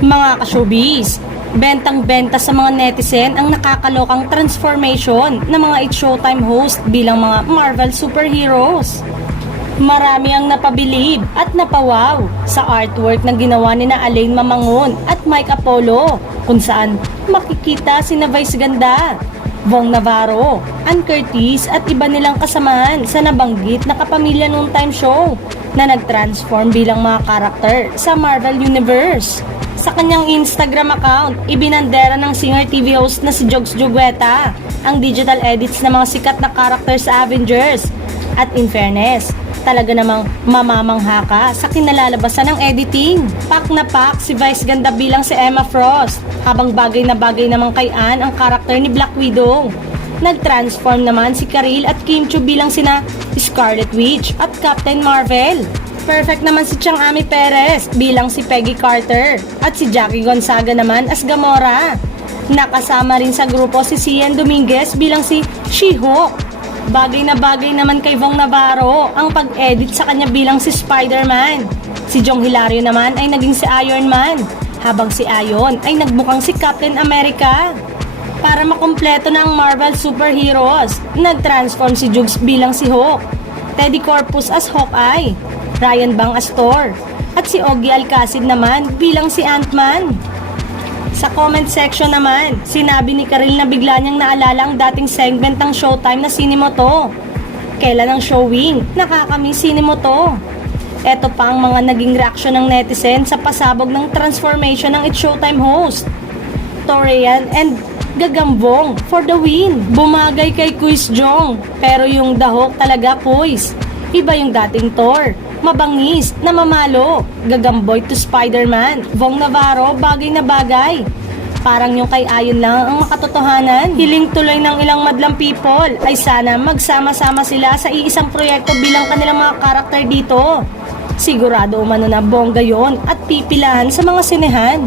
Mga ka-showbiz, bentang-benta sa mga netizen ang nakakalokang transformation ng mga It's Showtime host bilang mga Marvel superheroes. Marami ang napabilib at napawaw sa artwork na ginawa ni na Alain Mamangon at Mike Apollo, kung saan makikita sina Vice Ganda, Bong Navarro, Ann Curtis at iba nilang kasamahan sa nabanggit na Kapamilya Noon Time Show na nag-transform bilang mga karakter sa Marvel Universe. Sa kanyang Instagram account, ibinandera ng singer TV host na si Jogs Jogueta ang digital edits ng mga sikat na karakter sa Avengers. At in fairness, talaga namang mamamangha ka sa kinalalabasan ng editing. Pak na pak si Vice Ganda bilang si Emma Frost, habang bagay na bagay naman kay Anne ang karakter ni Black Widow. Nag-transform naman si Karil at Kim Chiu bilang sina Scarlet Witch at Captain Marvel. Perfect naman si Chang Ami Perez bilang si Peggy Carter at si Jackie Gonzaga naman as Gamora. Nakasama rin sa grupo si Sian Dominguez bilang si She-Hulk. Bagay na bagay naman kay Bong Navarro ang pag-edit sa kanya bilang si Spider-Man. Si Jong Hilario naman ay naging si Iron Man, habang si Ayon ay nagbukang si Captain America. Para makumpleto na ang Marvel superheroes, nag-transform si Jugs bilang si Hulk, Teddy Corpus as Hawkeye, Ryan Bang as Thor, at si Ogie Alcacid naman bilang si Ant-Man. Sa comment section naman, sinabi ni Karil na bigla niyang naalala ang dating segment ng Showtime na Sine Mo To. Kailan ang showing? Nakakamiss Sine Mo To. Eto pa ang mga naging reaksyon ng netizen sa pasabog ng transformation ng It's Showtime host. Torian and Gagambong for the win. Bumagay kay Quiz Jong, pero yung dahok talaga Quiz. Iba yung dating Thor, mabangis, na mamalo, gagamboy to Spider-Man. Bong Navarro, bagay na bagay. Parang yung kay Ayon lang ang makatotohanan. Hiling tuloy ng ilang madlang people ay sana magsama-sama sila sa iisang proyekto bilang kanilang mga karakter dito. Sigurado umano na bongga yon at pipilahan sa mga sinehan.